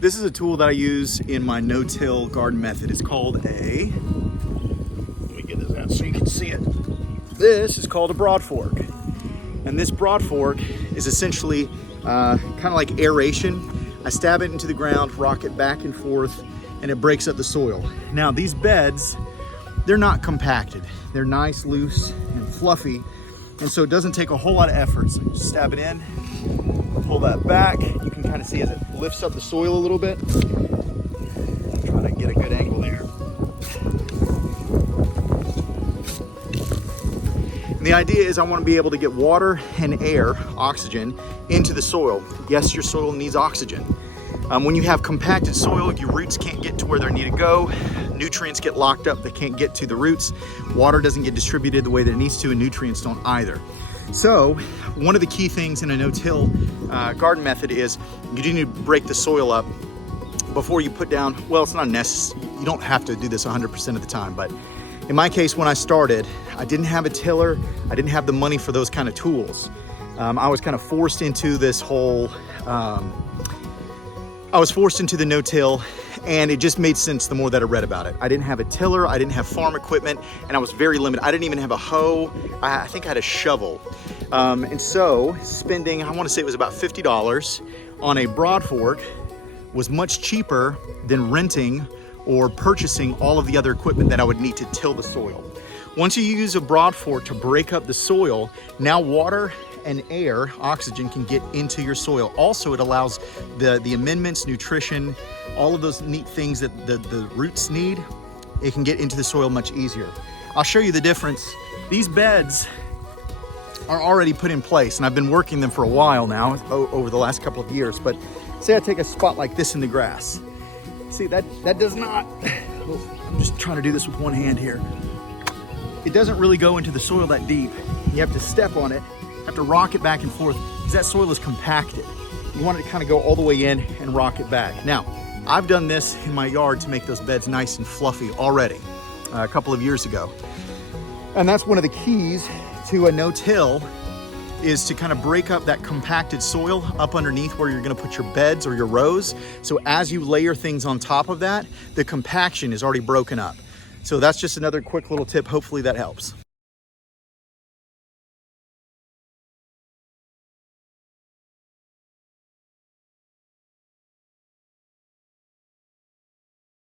This is a tool that I use in my no-till garden method. It's called let me get this out so you can see it. This is called a Broadfork. And this Broadfork is essentially kind of like aeration. I stab it into the ground, rock it back and forth, and it breaks up the soil. Now these beds, they're not compacted. They're nice, loose, and fluffy. And so it doesn't take a whole lot of effort. So you just stab it in, pull that back. You can kind of see as it lifts up the soil a little bit. I'm trying to get a good angle there. And the idea is I want to be able to get water and air, oxygen, into the soil. Yes, your soil needs oxygen. When you have compacted soil, your roots can't get to where they need to go. Nutrients get locked up, they can't get to the roots. Water doesn't get distributed the way that it needs to, and nutrients don't either. So one of the key things in a no-till garden method is you do need to break the soil up before you put down, well, it's not necessary. You don't have to do this 100% of the time, but in my case, when I started, I didn't have a tiller. I didn't have the money for those kind of tools. I was kind of forced into this whole, I was forced into the no-till, and it just made sense the more that I read about it. I didn't have a tiller, I didn't have farm equipment, and I was very limited. I didn't even have a hoe. I think I had a shovel. And so spending, I want to say it was about $50 on a Broadfork was much cheaper than renting or purchasing all of the other equipment that I would need to till the soil. Once you use a Broadfork to break up the soil, now water and air, oxygen, can get into your soil. Also, it allows the amendments, nutrition, all of those neat things that the roots need, it can get into the soil much easier. I'll show you the difference. These beds are already put in place, and I've been working them for a while now, over the last couple of years. But say I take a spot like this in the grass. See, that does not, I'm just trying to do this with one hand here. It doesn't really go into the soil that deep. You have to step on it, have to rock it back and forth, because that soil is compacted. You want it to kind of go all the way in and rock it back. Now, I've done this in my yard to make those beds nice and fluffy already, a couple of years ago. And that's one of the keys to a no-till, is to kind of break up that compacted soil up underneath where you're gonna put your beds or your rows. So as you layer things on top of that, the compaction is already broken up. So that's just another quick little tip. Hopefully that helps.